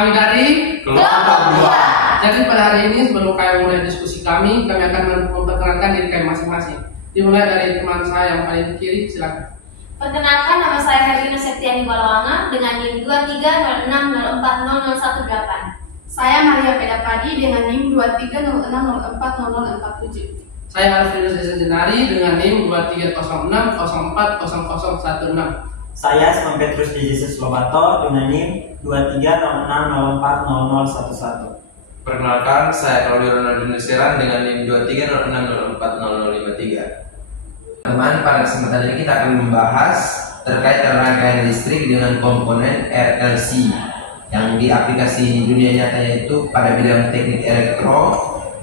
Kami dari kelompok 2. Jadi pada hari ini sebelum kami mulai diskusi kami akan memperkenalkan diri kami masing-masing. Dimulai dari teman saya yang paling kiri, silakan. Perkenalkan, nama saya Herlina Septiani Balawanga dengan NIM 2306040018. Saya Maria Pedapadi dengan NIM 2306040047. Saya Alvinus Desenjenari dengan NIM 2306040016. Saya Simon Petrus Yesus Lobato dengan NIM 2306040011. Perkenalkan, saya Claudio Ronaldo Nusiran dengan NIM 2306040053. Teman, pada kesempatan ini kita akan membahas terkait rangkaian listrik dengan komponen RLC yang di aplikasi dunia nyatanya itu pada bidang teknik elektro,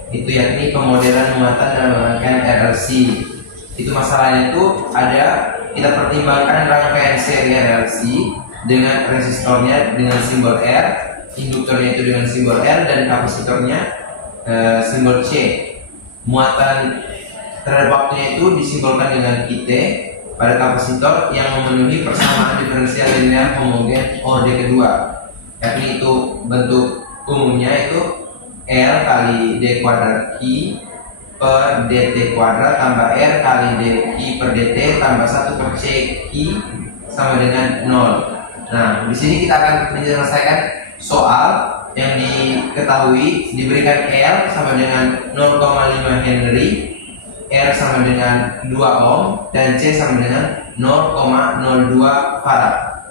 itu yakni pemodelan muatan dalam rangkaian RLC. Itu masalahnya itu ada, kita pertimbangkan rangkaian seri RLC dengan resistornya dengan simbol R, induktornya itu dengan simbol R, dan kapasitornya simbol C. Muatan terhadap waktunya itu disimbolkan dengan IT pada kapasitor yang memenuhi persamaan diferensial linear homogen orde kedua, yakni itu bentuk umumnya itu R kali D kuadrat I per dt kuadrat tambah R kali d I per dt tambah 1 per C I sama dengan 0. Nah, di sini kita akan menyelesaikan soal yang diketahui diberikan R sama dengan 0,5 Henry, R sama dengan 2 ohm, dan C sama dengan 0,02 farad.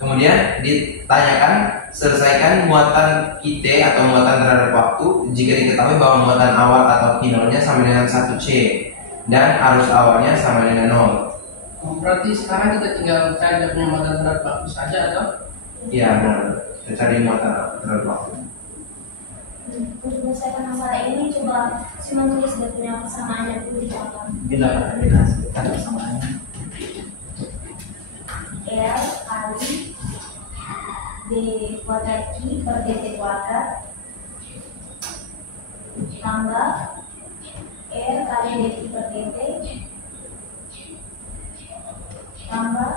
Kemudian ditanyakan, selesaikan muatan IT atau muatan terhadap waktu jika diketahui bahwa muatan awal atau finalnya sama dengan 1C dan arus awalnya sama dengan 0. Berarti sekarang kita tinggal cari punya muatan terhadap waktu saja atau? Iya, benar. Kita cari muatan terhadap waktu. Untuk menyelesaikan masalah ini, coba Simon tulis dia punya persamaannya dulu di belakang. Bila kita persamaannya R kali D kuadrat I per dt kuadrat tambah R kali d I per dt tambah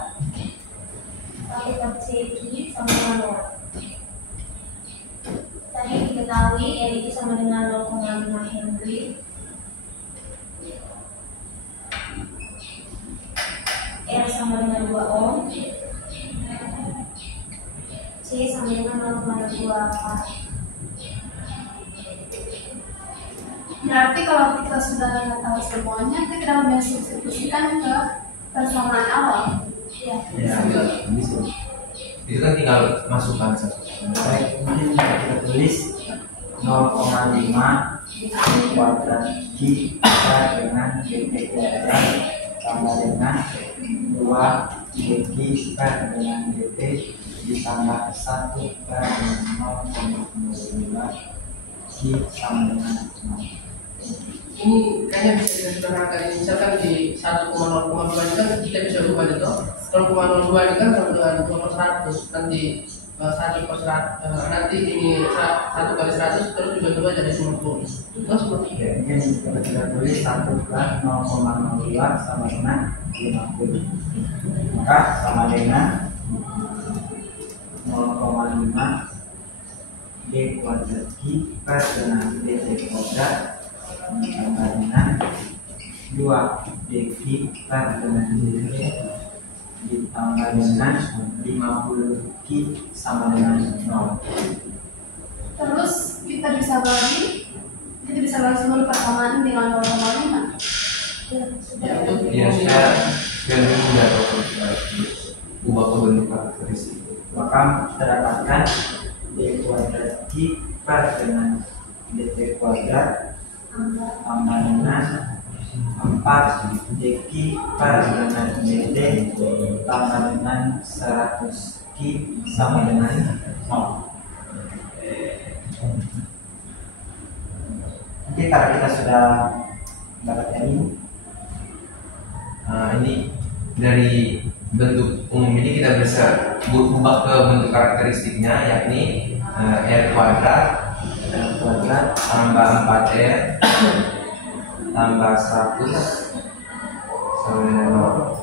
1 per C I sama dengan 0. Tadi diketahui R itu sama dengan 0,5 Henry, R sama dengan 2 ohm, C sama dengan 0,2 farad. Berarti kalau kita sudah tahu semuanya, kita dapat mensubstitusikan ke persamaan awal. Ya. ya bisa. Itu kan tinggal masukkan satu. Baik, mungkin kita tulis 0,5 kuadrat Q dengan dt kuadrat tambah dengan 2 dq per dengan dt ditambah 1 per dengan 0,05 Q sama dengan 0. Ini kayaknya bisa disederhanakan. Misalkan di 1,0,2 ini kan kita bisa ubah itu 0,02 ini kan sama dengan 2 per 100, nanti 1 per 100, nanti ini 1 kali 100 terus juga jadi 50. Terus seperti Oke, mungkin kita tulis 1 per 0,02 sama dengan 50, maka sama dengan 0,5 d kuadrat Q per dengan dt kuadrat ditambah dengan 2 dq per dengan dt ditambah dengan 50 Q sama dengan 0. Terus kita bisa bagi seluruh persamaan dengan 0,5. Ya, saya dulu sudah ubah ke bentuk karakteristik. Maka kita dapatkan d kuadrat Q per dengan dt kuadrat tambah dengan 4 dq per dengan dt tambah dengan 100 Q sama dengan 0. Oke, kalau kita sudah mendapatkan ini dari bentuk umum ini kita bisa ubah ke bentuk karakteristiknya, yakni R kuadrat tambah 4R tambah 100 sama dengan 0.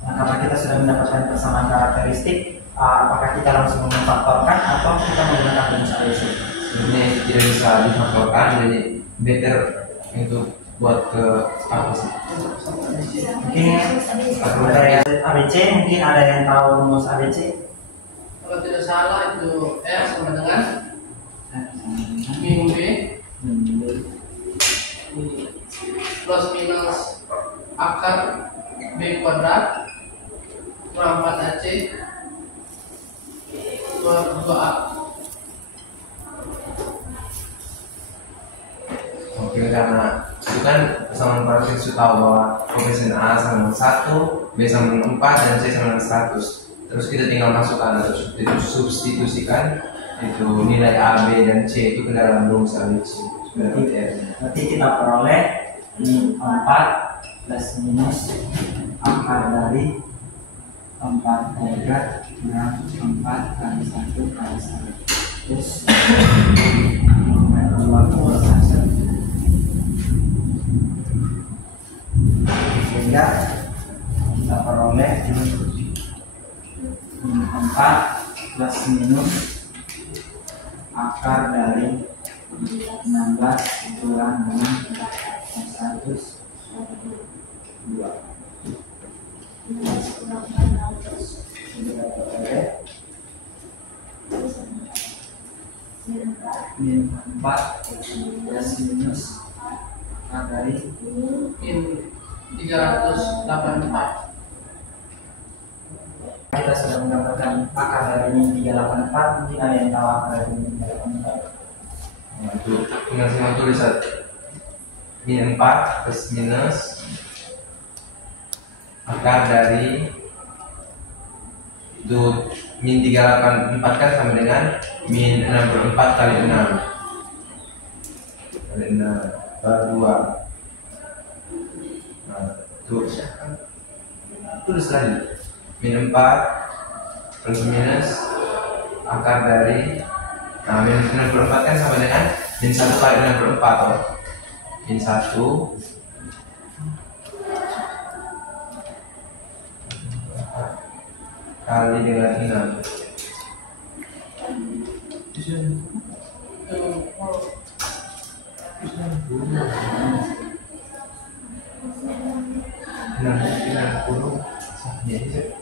Nah, karena kita sudah mendapatkan persamaan karakteristik, apakah kita langsung memfaktorkan atau kita menggunakan rumus ABC? Sebenarnya tidak bisa difaktorkan, jadi better untuk buat ke apa sih? Mungkin dari ABC mungkin ada yang tahu rumus ABC? Kalau tidak salah itu R sama dengan min B plus minus akar B kuadrat kurang 4AC per 2A. Oke, karena itu kan persamaan parameter itu tahu bahwa koefisien A sama dengan 1, B sama dengan 4, dan C sama dengan 100. Terus kita tinggal masukkan atau substitusikan itu nilai A, B, dan C itu ke dalam rumus ABC. Nanti kita peroleh min 4 plus minus akar dari 4 kuadrat kurang 4 kali 1 kali 1 terus 2 kuadrat sehingga kita peroleh min 4 plus minus akar dari 16 kurang dengan 102 min 4 plus minus akar dari Min 384. kita sudah mendapatkan akar dari min 384. Mungkin ada yang tahu akar dari min 384? Nah, itu tinggal simak tulisan min 4 plus minus akar dari itu min 384 kan sama dengan min 64 kali 6 kali 6 per 2. Nah, tulis lagi min 4 plus minus akar dari min 64 kan sama dengan min 1 kali 64 toh. Min 1 kali dengan 6.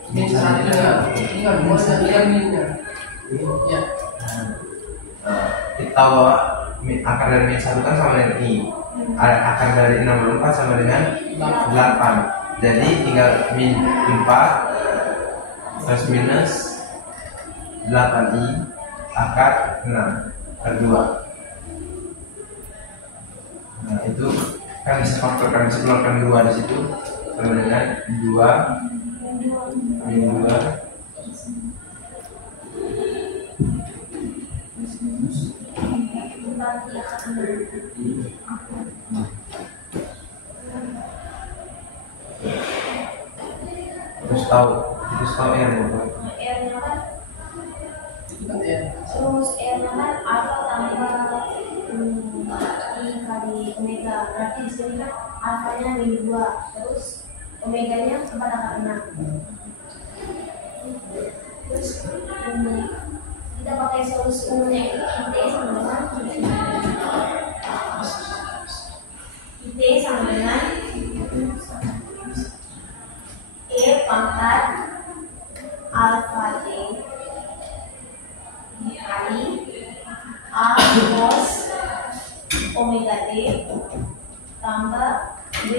Min 1 tinggal buatnya lihat minnya. Ya. Kita tahu bahwa akar dari min 1 kan sama dengan I. Akar dari 64 sama dengan 8. Jadi tinggal min 4 plus minus 8I akar 6 per 2. Nah, itu kan bisa faktorkan, bisa keluarkan 2 di situ sama dengan 2 min 2 terus tahu R R-nya kan Ya. terus R-nya kan alfa tambah I kali omega, berarti di sini kan alfanya min 2 terus omeganya 4 akar 6. Terus kita pakai solusi umumnya itu IT sama dengan IT sama dengan E pangkat alfa T kali A cos omega T tambah B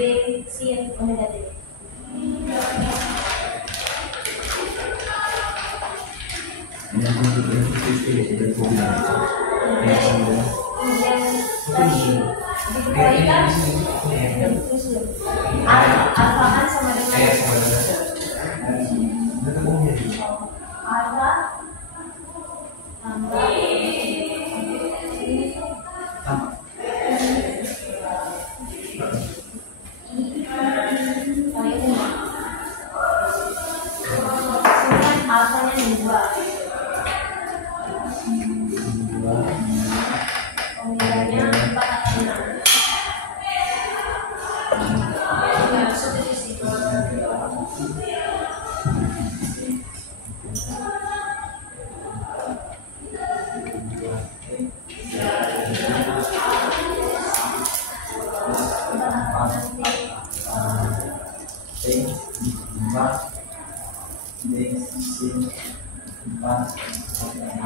sin omega T. Kemudian tadi dikalikan alfa kan sama dengan alfa tambah alfanya min 2 omeganya 4 akar 6. 4 6.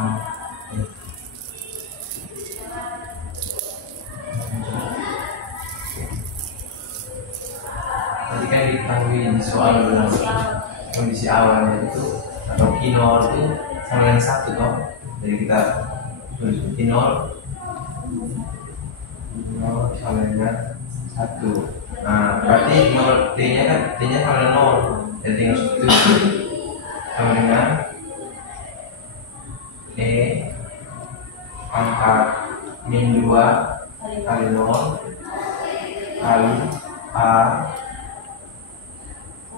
Tadi kan diketahui di soal kondisi awalnya itu atau kinol itu sama dengan satu toh. Jadi kita tulis kinol sama dengan satu. Nah, berarti nol t-nya kan t-nya sama dengan nol. Jadi tinggal substitusi sama dengan e pangkat min 2 kali nol kali a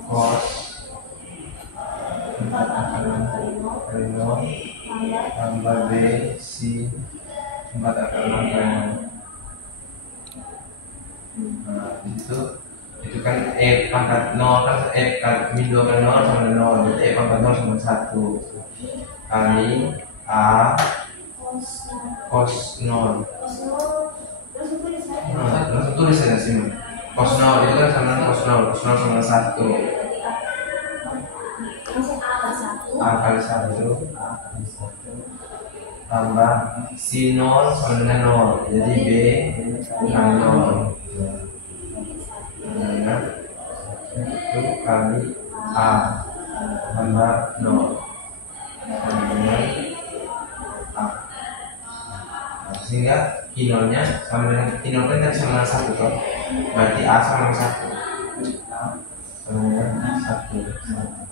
cos 4 kali nol tambah b sin 4 akar 6 kali nol. Nah, itu kan e pangkat 0 kan e kali min 2 kali 0 sama dengan 0. Jadi e pangkat 0 sama 1 kali a cos 0. Nah, langsung tulis aja sini. Cos 0 itu kan sama dengan cos 0. Cos 0 sama dengan 1. A kali 1 tambah sin 0 sama dengan 0. Jadi b kali 0. Nah, itu kali a tambah 0 sama dengan a. Nah, sehingga kinolnya sama dengan kinol kan sama dengan 1 toh. Berarti a sama dengan 1. Sama dengan 1.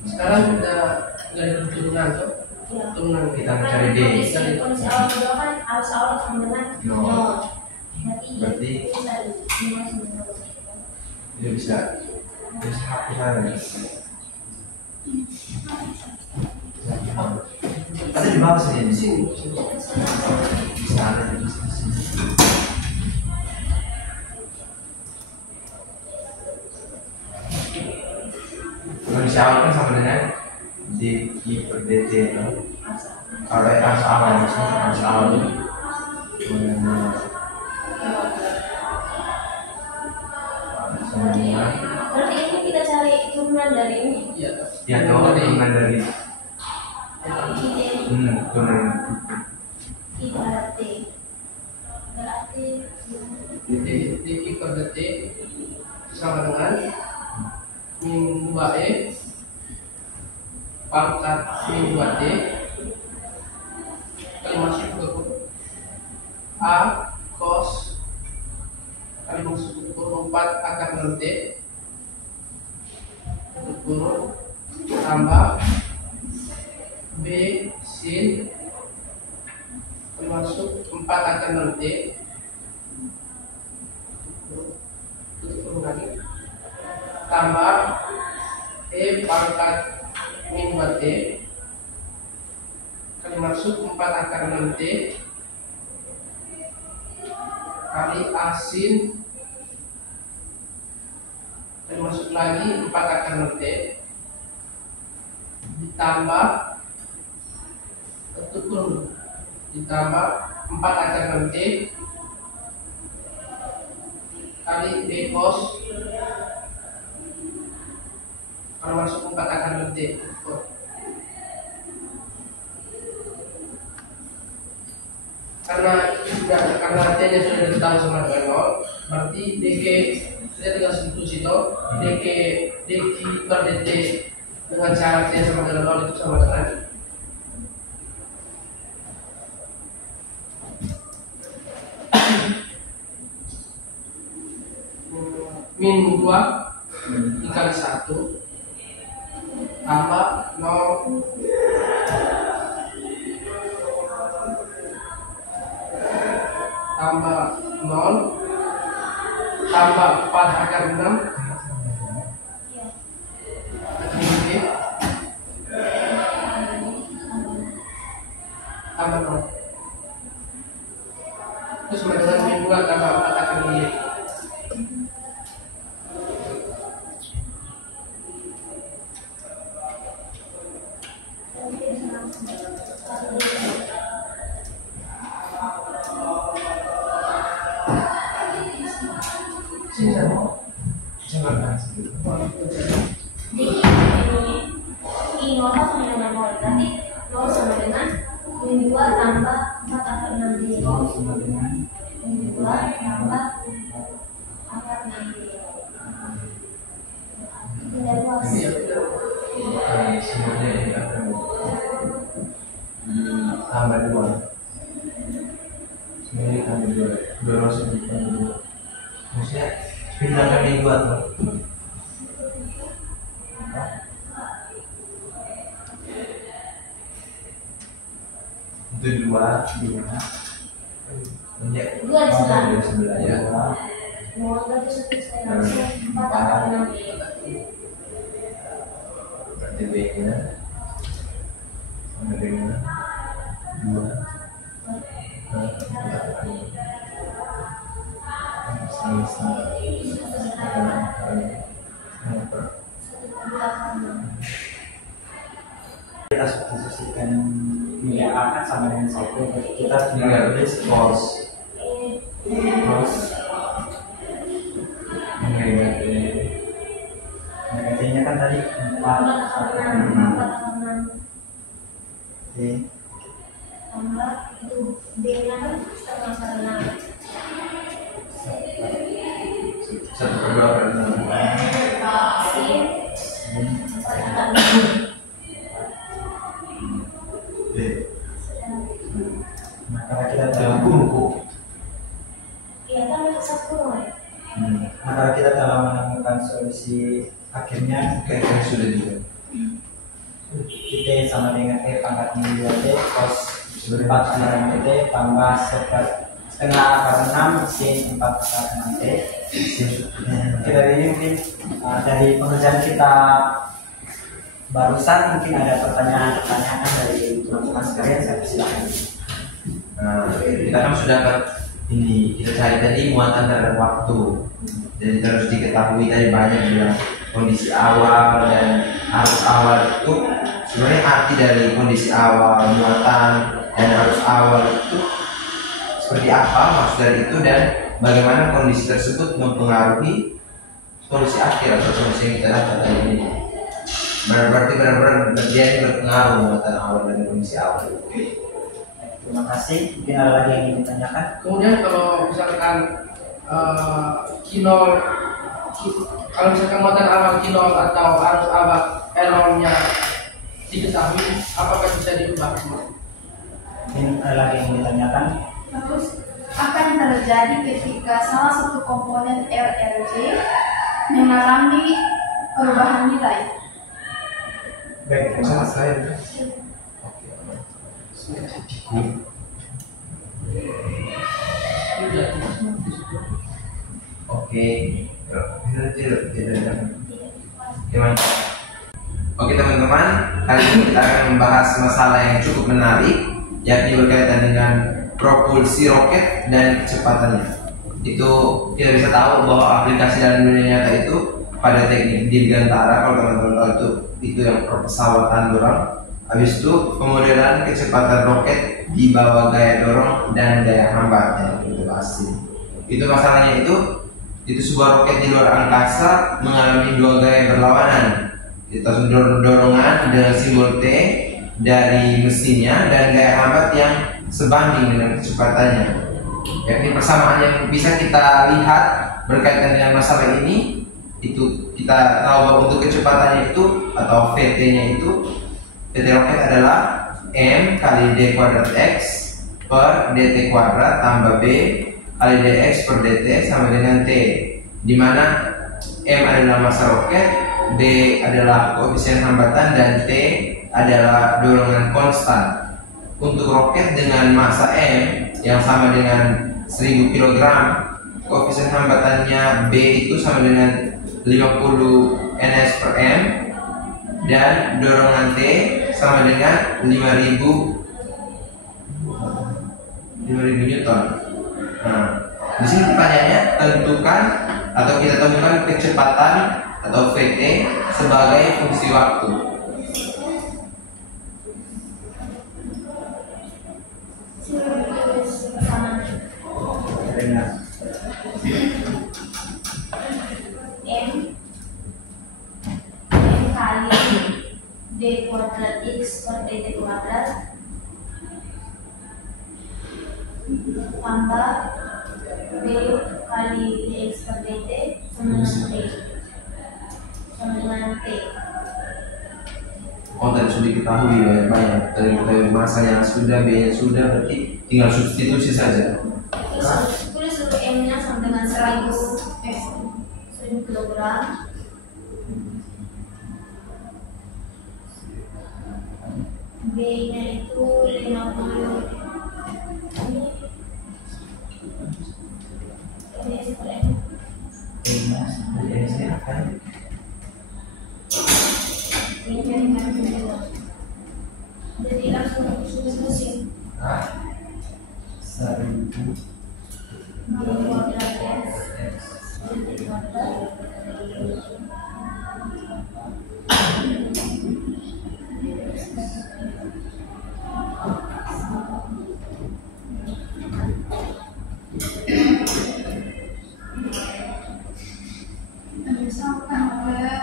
Sekarang kita dari turunan tuh, turunan Kita mencari d. Kondisi awal kedua kan arus awal sama dengan Nol. 0. Berarti itu bisa hapus aja. Ada di bawah sini di sini. Bisa ada di sini. Kondisi awal kan sama dengan dq per dt itu. Kalau arus awal maksudnya arus awal itu sama dengan Berarti ini kita cari turunan dari ini. Iya. ya toh turunan dari turunan Ibarat T. Berarti dq per dt sama dengan min 2e pangkat min 2d kali masuk ke a cos kali masuk ke 4 akar 6d turun tambah b sin kali masuk 4 akar 6d turun lagi tambah e pangkat min 2d kali masuk 4 akar 6d kali a sin kali masuk lagi 4 akar 6d ditambah turun ditambah 4 akar 6d kali b cos kalau masuk 4 akar 6d karena t-nya sudah diketahui sama dengan 0, berarti dq kita tinggal substitusi itu dq per dt dengan syarat t sama dengan 0 itu sama dengan min 2 dikali 1 tambah 0 tambah 0 tambah 4 akar 6 tambah 0 itu sama dengan min 2 tambah 4 akar 6. Di I nol sama dengan nol, berarti nol sama dengan min 2 tambah 4 akar 6 D. Nol sama dengan Min 2 tambah akar 6 D. Tidak luas. Semuanya ini akan tambah 2. Semuanya tambah 2. 2 maksudnya pindahkan yang 2 tuh. Itu 2 ya. 2 di sebelah. Di sebelah ya. Nol berarti 1 saya langsung 4 akar 6 D. Berarti B-nya sama dengan 2 kita substitusikan nilai A kan sama dengan 1, berarti kita tinggal tinggal tulis cos. Negatifnya kan tadi 4 akar 6 Oke. tambah itu D-nya kan setengah akar 6. 1/2 akar 6. Sin 4 akar 6. B. Nah, karena kita Dalam dalam buku. Iya kan ada 10 ya. nah, karena kita dalam menemukan solusi akhirnya Kayaknya sudah juga. T sama dengan T pangkat min 2T cos 4 akar 6T tambah setengah akar 6 sin 4 akar 6T. Oke, dari ini mungkin dari pengerjaan kita barusan mungkin ada pertanyaan-pertanyaan dari teman-teman sekalian, saya persilahkan. Nah, kita kan sudah ini kita cari tadi muatan terhadap waktu. Jadi harus diketahui tadi banyak bilang kondisi awal dan arus awal itu sebenarnya arti dari kondisi awal, muatan dan arus awal itu seperti apa maksud dari itu dan bagaimana kondisi tersebut mempengaruhi solusi akhir atau solusi yang kita dapat tadi ini. Berarti benar-benar dia berpengaruh muatan awal dan kondisi awal. Terima kasih. Mungkin ada lagi yang ingin ditanyakan? Kemudian kalau misalkan kinol, kalau misalkan muatan awal kinol atau arus awal errornya diketahui, apakah bisa diubah? Mungkin ada lagi yang ingin ditanyakan? Terus apa yang terjadi ketika salah satu komponen RLJ mengalami perubahan nilai? Baik, terima kasih. Oke, gimana? Oke teman-teman, kali ini kita akan membahas masalah yang cukup menarik, yakni berkaitan dengan propulsi roket dan kecepatannya. Itu kita bisa tahu bahwa aplikasi dalam dunia nyata itu pada teknik dirgantara, kalau teman-teman tahu itu yang pesawatan dorong. Habis itu pemodelan kecepatan roket di bawah gaya dorong dan gaya hambat yang itu pasti. Itu masalahnya itu sebuah roket di luar angkasa mengalami dua gaya berlawanan. Itu dorongan dengan simbol T dari mesinnya dan gaya hambat yang sebanding dengan kecepatannya. Yakni persamaan yang bisa kita lihat berkaitan dengan masalah ini, itu kita tahu bahwa untuk kecepatannya itu atau VT-nya itu, VT roket adalah M kali D kuadrat X per DT kuadrat tambah B kali DX per DT sama dengan T, di mana M adalah massa roket, B adalah koefisien hambatan dan T adalah dorongan konstan. Untuk roket dengan massa M yang sama dengan 1000 kg, koefisien hambatannya B itu sama dengan 50 Ns per M dan dorongan T sama dengan 5000 Newton. Nah, di sini pertanyaannya, tentukan atau kita temukan kecepatan atau VT sebagai fungsi waktu. M B kuadrat X per dt kuadrat tambah B kali dx per dt sama dengan T. Oh, tadi sudah diketahui banyak. Tadi kita masa yang sudah, B yang sudah, berarti tinggal substitusi saja. Tulis dulu M-nya sama dengan 100 kilogram. B-nya itu 50. Jadi langsung substitusi. 1000 B kuadrat X dt kuadrat misalkan oleh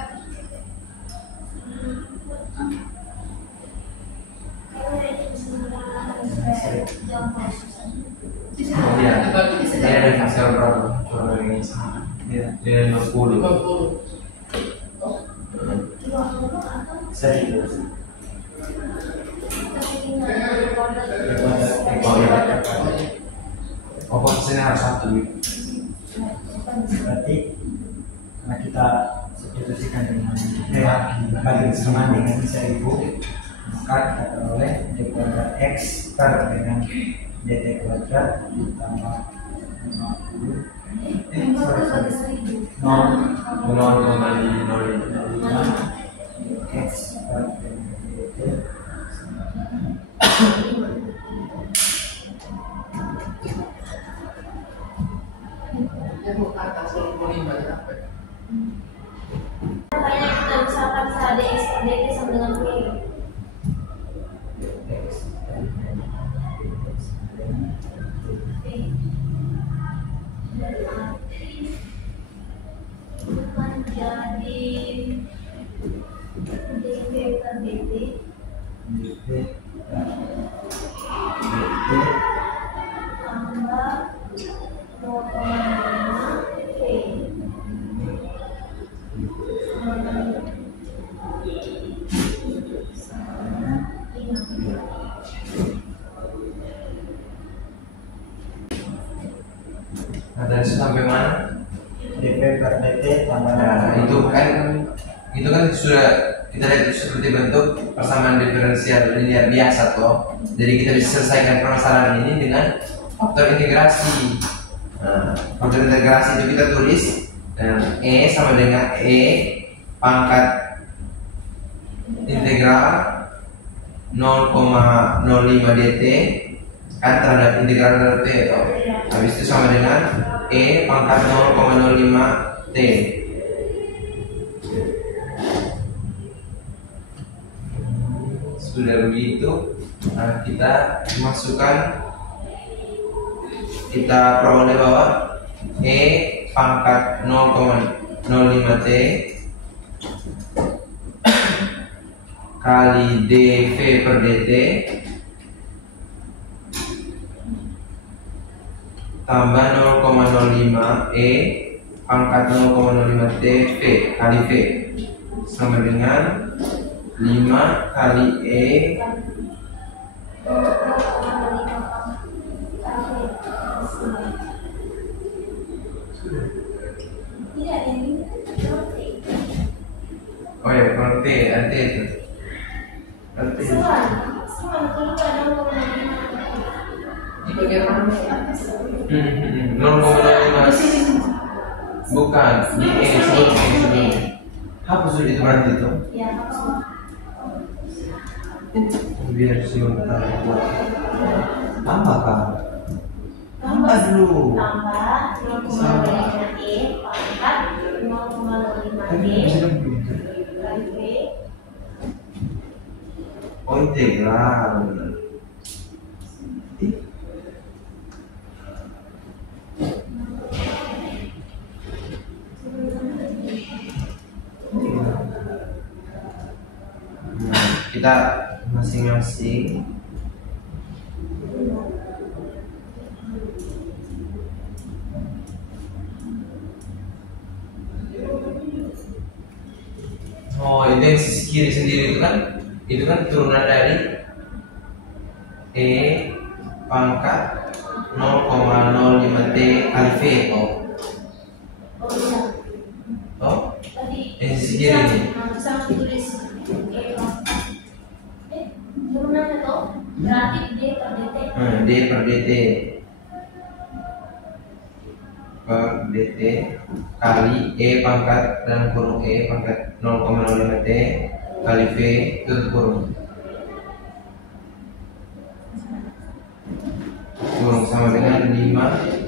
Oh iya, saya ada hasil berapa? Kurang ini sama. Dia 50. 50. 1000. Oh iya. Oh, posisinya harus satu. Berarti karena kita substitusikan dengan bagi sama dengan 1000, maka kita peroleh d kuadrat x per dengan dt kuadrat ditambah 50 x per dt Dia mau ke atas 25 ya apa? Makanya kita bisa paksa dx per dt sama dengan P. Jadi dv per dt tambah 0,5 P Nah, dari sampai mana? dp per dt tambah Nah, itu kan sudah kita lihat seperti bentuk persamaan diferensial linear biasa toh. Jadi kita bisa selesaikan permasalahan ini dengan faktor integrasi. Nah, faktor integrasi itu kita tulis E sama dengan E pangkat integral 0,05 dt kan terhadap integral dari T toh. Habis itu sama dengan E pangkat 0,05 T. Sudah begitu, nah kita masukkan, kita peroleh bahwa E pangkat 0,05 T kali dV per dt tambah 0,05 E pangkat 0,05 dV kali V sama dengan 5 kali E oh ya, kalau T, RT itu RT Di bagian mana? 0,05 bukan, di E sebelum hapus dulu itu berarti itu ya biar sebentar buat tambah kan tambah dulu tambah 0,05 E pangkat 0,05 tapi E bisa begitu kali V oh integral benar. Nah, kita masing-masing itu yang sisi kiri sendiri itu kan turunan dari E pangkat 0,05 T kali V Oh iya. Tadi yang sisi kiri ini bisa tulis turunannya tuh berarti D per DT. D per DT kali E pangkat dalam kurung E pangkat 0,05 T kali V tutup kurung sama dengan 5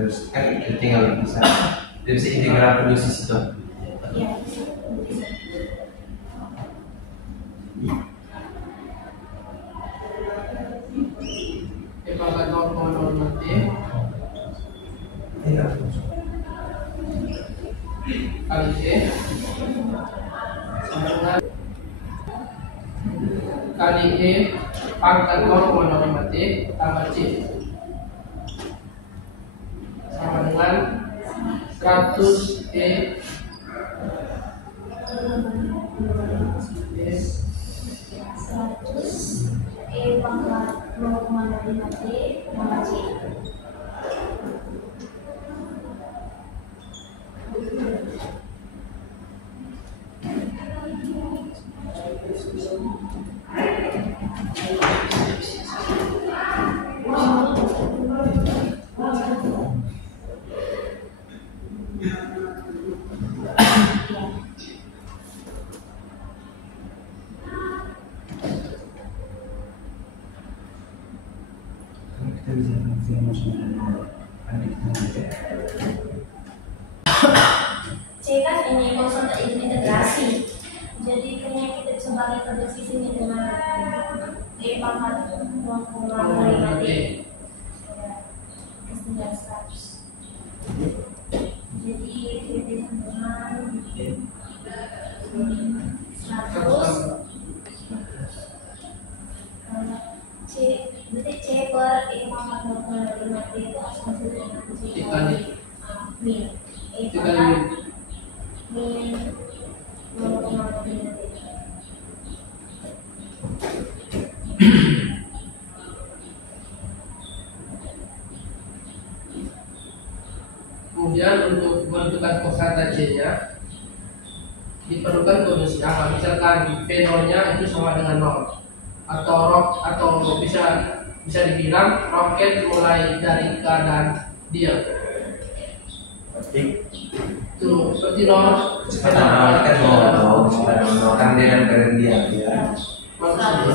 terus kan tinggal bisa integral dulu sisi itu. Iya. E pangkat 0,05 T kali E sama dengan kali E pangkat 0,05 T tambah C sama dengan 100 E 100 E pangkat 0,05 T tambah C. Kita bisa C kan ini konstan integrasi, jadi kayaknya kita bisa bagi pada sisinya dengan E pangkat 0,05 T tinggal 100. Jadi kita dengan 100 C, berarti C per E pangkat 0,05 T itu sama dengan C dikali min E dikali pangkat min 0,05 T. Kemudian untuk menentukan kosata C-nya diperlukan kondisi apa? Misalkan V0-nya itu sama dengan 0 atau bisa dibilang roket mulai dari keadaan diam. Itu seperti 0 kecepatan kan dia dan keadaan diam sama dengan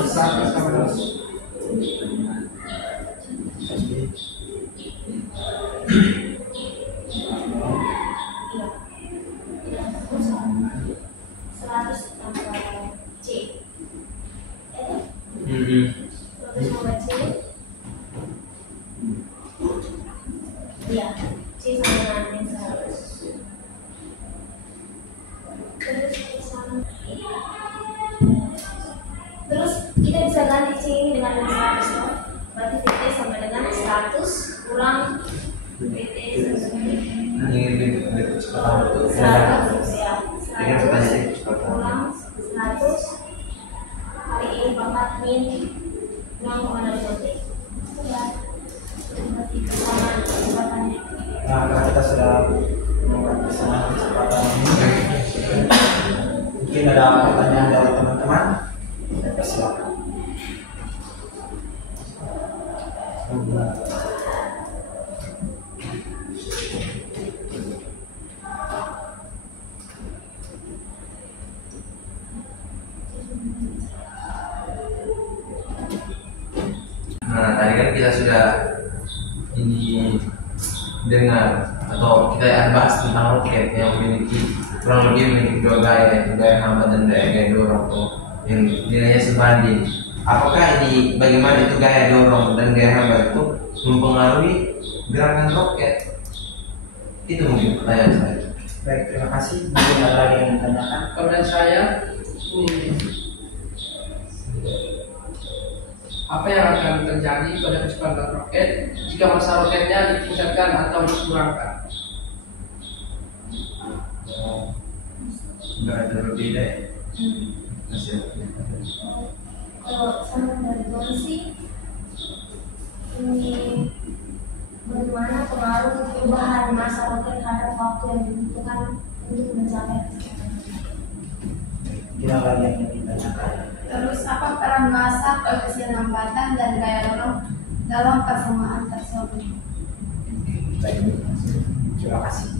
Seratus tambah C. Hmm. 100 tambah C. Iya, C sama dengan 100. Terus kita bisa ganti C ini dengan 100 loh. Berarti VT sama dengan 100 kurang VT Ini kecepatan itu 100 ya. dengan pertanyaan kecepatan Kurang 100 kali E pangkat min 0,05 T. Ya. Berarti sama kecepatannya. Nah, karena kita sudah membuat sana kesempatan ini, mungkin ada pertanyaan dari teman-teman, saya persilakan. Nah, tadi kan kita sudah ini dengar atau kita bahas tentang roket yang kurang lebih memiliki dua gaya, yaitu gaya hambat dan gaya dorong yang nilainya sebanding. Apakah ini bagaimana itu gaya dorong dan gaya hambat itu mempengaruhi gerakan roket? Itu mungkin pertanyaan saya. Baik, terima kasih. Mungkin ada lagi yang ditanyakan? Kalau dari saya, ini apa yang akan terjadi pada kecepatan roket jika masa roketnya ditingkatkan atau dikurangkan? Nggak ada berbeda ya? Kalau sama dari Tuhan sih, ini bagaimana pengaruh perubahan masa roket terhadap waktu yang dibutuhkan untuk mencapai kecepatan. Tidak lagi yang ditanyakan. Terus apa peran massa, koefisien hambatan, dan gaya dorong dalam persamaan tersebut? Baik, terima kasih.